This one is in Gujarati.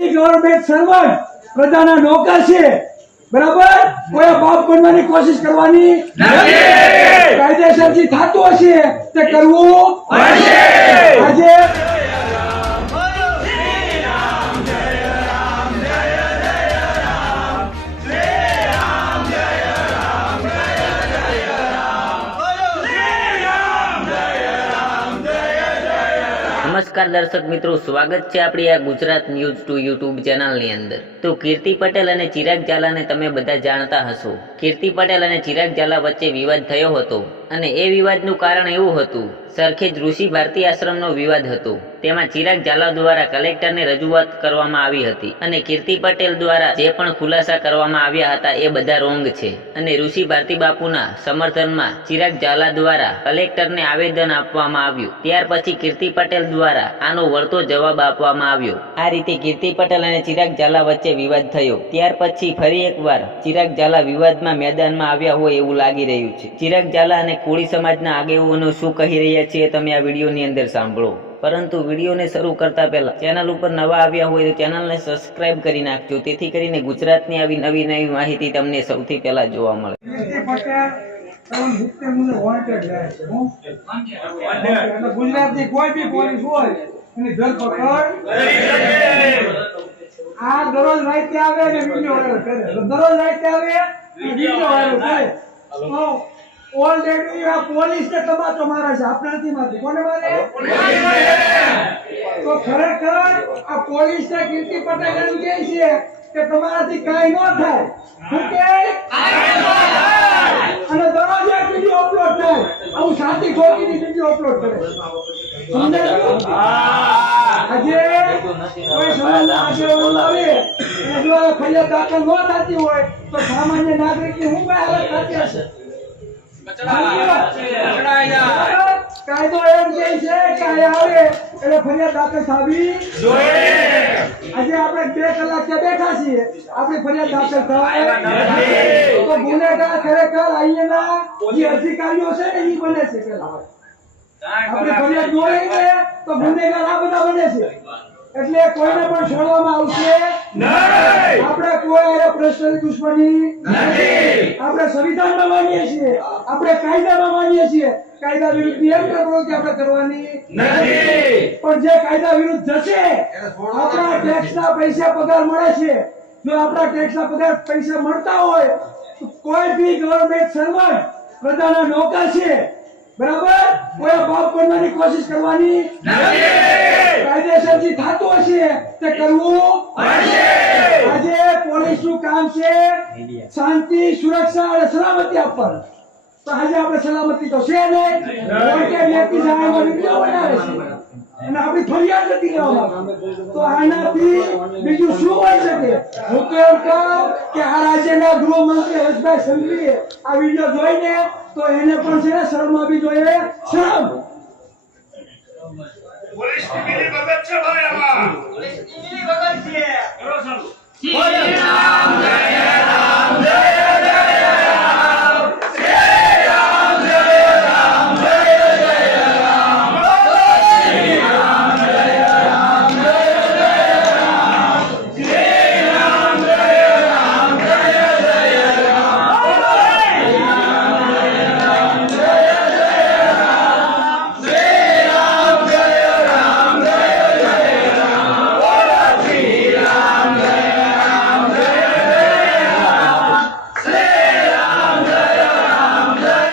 ગવર્મેન્ટ સર્વન્ટ પ્રજાના નોકર છે. બરાબર? કોઈ બાપ બનવાની કોશિશ કરવાની કાયદેસરથી થતું હશે તે કરવું આજે નમસ્કાર દર્શક મિત્રો, સ્વાગત છે આપણી આ ગુજરાત ન્યૂઝ ટુ યુટ્યુબ ચેનલની અંદર. તો કીર્તિ પટેલ અને ચિરાગ ઝાલાને તમે બધા જાણતા હશો. કીર્તિ પટેલ અને ચિરાગ ઝાલા વચ્ચે વિવાદ થયો હતો. અને એ વિવાદનું કારણ એવું હતું, સરખેજ ઋષિ ભારતી આશ્રમનો વિવાદ હતો. તેમાં ચિરાગ ઝાલા દ્વારા કલેક્ટરને રજૂઆત કરવામાં આવી હતી અને કીર્તિ પટેલ દ્વારા જે પણ ખુલાસા કરવામાં આવ્યા હતા એ બધા રોંગ છે. અને ઋષિ ભારતી બાપુના સમર્થનમાં ચિરાગ ઝાલા દ્વારા કલેક્ટરને આવેદન આપવામાં આવ્યું. ત્યાર પછી કીર્તિ પટેલ દ્વારા આનો વળતો જવાબ આપવામાં આવ્યો. આ રીતે કીર્તિ પટેલ અને ચિરાગ ઝાલા વચ્ચે વિવાદ થયો. ત્યાર પછી ફરી એકવાર ચિરાગ ઝાલા વિવાદમાં મેદાનમાં આવ્યા હોય એવું લાગી રહ્યું છે. ચિરાગ ઝાલા અને કોળી સમાજના આગેવાનો શું કહી રહ્યા છે તમે આ વિડીયોની અંદર સાંભળો. પરંતુ વિડીયોને શરૂ કરતા પહેલા ચેનલ ઉપર નવા આવ્યા હોય તો ચેનલને સબસ્ક્રાઇબ કરી નાખજો. તેથી કરીને ગુજરાતની આવી નવી નવી માહિતી તમને સૌથી પહેલા જોવા મળે. દરરોજ રાતે આવે ઓલરેડી આ પોલીસ ને તમાચો મારે છે. આપણાથી નથી કોને મારે? તો ખરેખર આ પોલીસ ને કીર્તિ પટેલ એમ કે છે કે તમારાથી કાઈ ન થાય. શું કે અને દરરોજ એક વીડિયો અપલોડ થાય. આવું સાચી ખોટીની વીડિયો અપલોડ કરે સમજાયું આજે કોઈ સમાજના આગેવાનો આવે ફરિયાદ દાખલ ન થતી હોય તો સામાન્ય નાગરિકની શું કઈ હાલત થતી હશે? એટલે અધિકારીઓ છે એ બને છે પેલા આપણે ફરિયાદ ન તો ગુનેગાર આ બધા બને છે એટલે કોઈને પણ છોડવામાં આવશે આપણે કોઈ પ્રશ્ન દુશ્મની આપણે સંવિધાનમાં માનીએ છીએ. આપણે કાયદામાં માનીએ છીએ. કાયદા વિરુદ્ધ એમ પ્રવૃત્તિ આપણે કરવાની પણ જે કાયદા વિરુદ્ધ જશે આપણા ટેક્સના પૈસા પગાર મળે છે. જો આપણા ટેક્સના પગાર પૈસા મળતા હોય તો કોઈ બી ગવર્મેન્ટ સર્વન્ટ પ્રજાના નોકર છે. બરાબર? કોઈ બાપ બનવાની કોશિશ કરવાની કાયદેસરથી થતું હશે. તે કરવું પોલીસનું કામ છે શાંતિ સુરક્ષા અને સલામતી આપવાનું. તો આજે આપણે સલામતી તો છે નહીં વ્યક્તિ સામે વીડિયો બનાવે છે. અને આપણી ફરિયાદ નથી લેવામાં તો આનાથી બીજું શું હોઈ શકે? હું તો એમ કહું કે આ રાજ્યના ગૃહમંત્રી હર્ષભાઈ સંઘવીએ આ વીડિયો જોઈને તો એને પણ છે ને શરમ જોઈએ. શરમ! છે ભાઈ આમાં.